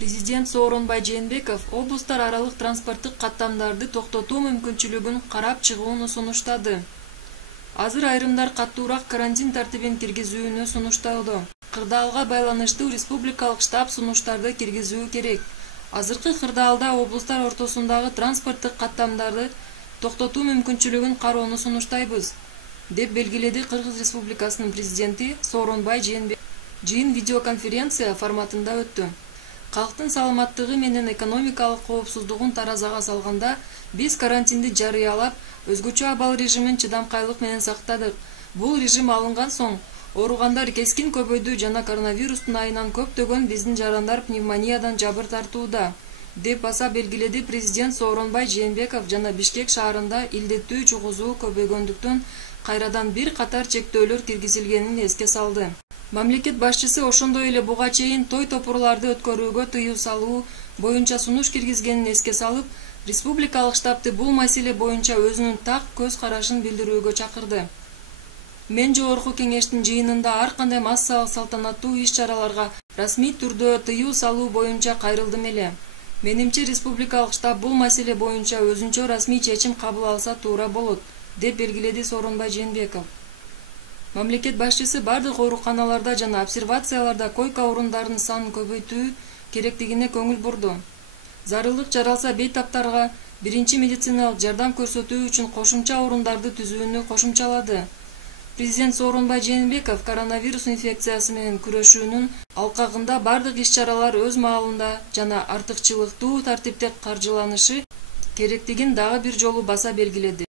Президент Сооронбай Жээнбеков облустар аралык транспорттук каттамдарды токтотуу мүмкүнчүлүгүн карап чыгууну сунуштады. Азыр айрымдар катуураак карантин тартибин киргизүүнү сунуштоодо. Кырдаалга байланыштуу республикалык штаб сунуштарды киргизүү керек. Азыркы кырдаалда облустар ортосундагы транспорттук каттамдарды токтотуу мүмкүнчүлүгүн кароону сунуштайбыз, деп белгиледи Кыргыз Республикасынын президенти Сооронбай Жээнбеков. Жыйын видеоконференция форматында өттү. Калктын саламаттыгы менен экономикалык коопсуздугун таразага салганда биз карантинди жарыялап, өзгөчө абал режимин чыдамкайлык менен сактадык. Бул режим алынган соң ооругандар кескин көбөйдү жана коронавирустун айынан көптөгөн биздин жарандар пневмониядан жабыр тартууда, деп баса белгиледи президент Сооронбай Жээнбеков. Жана Бишкек шаарында илдеттүү чугузуу көбөйгөндүктөн кайрадан бир катар чектөөлөр киргизилгенин эске салды. Мамлекет башчысы ошондой эле буга чейин той топурларды өткөрүүгө тыюу салуу боюнча сунуш киргизгенин эске салып, республикалык штабты бул маселе боюнча өзүнүн так көз карашын билдирүүгө чакырды. Мен жогорку кеңештин жыйынында ар кандай массалык салтанаттуу иш-чараларга расмий түрдө тыюу салуу боюнча кайрылдым эле. Менимче республикалык штаб бул маселе боюнча өзүнчө расмий чечим кабыл алса туура болот, деп белгиледи Сооронбай Жээнбеков. Мамлекет башчысы бардык ооруканаларда жана обсервацияларда койка орундарынын санын көбөйтүү керектигине көңүл бурду. Зарылдык жаралса бейтаптарга биринчи медициналык жардам көрсөтүү үчүн кошумча орундарды түзүүнү кошумчалады. Президент Сооронбай Жээнбеков коронавирус инфекциясы менен күрөшүүнүн алкагында бардык иш-чаралар өз маалында жана артыкчылыктуу тартипте каржыланышы керектигин дагы бир жолу баса белгиледи.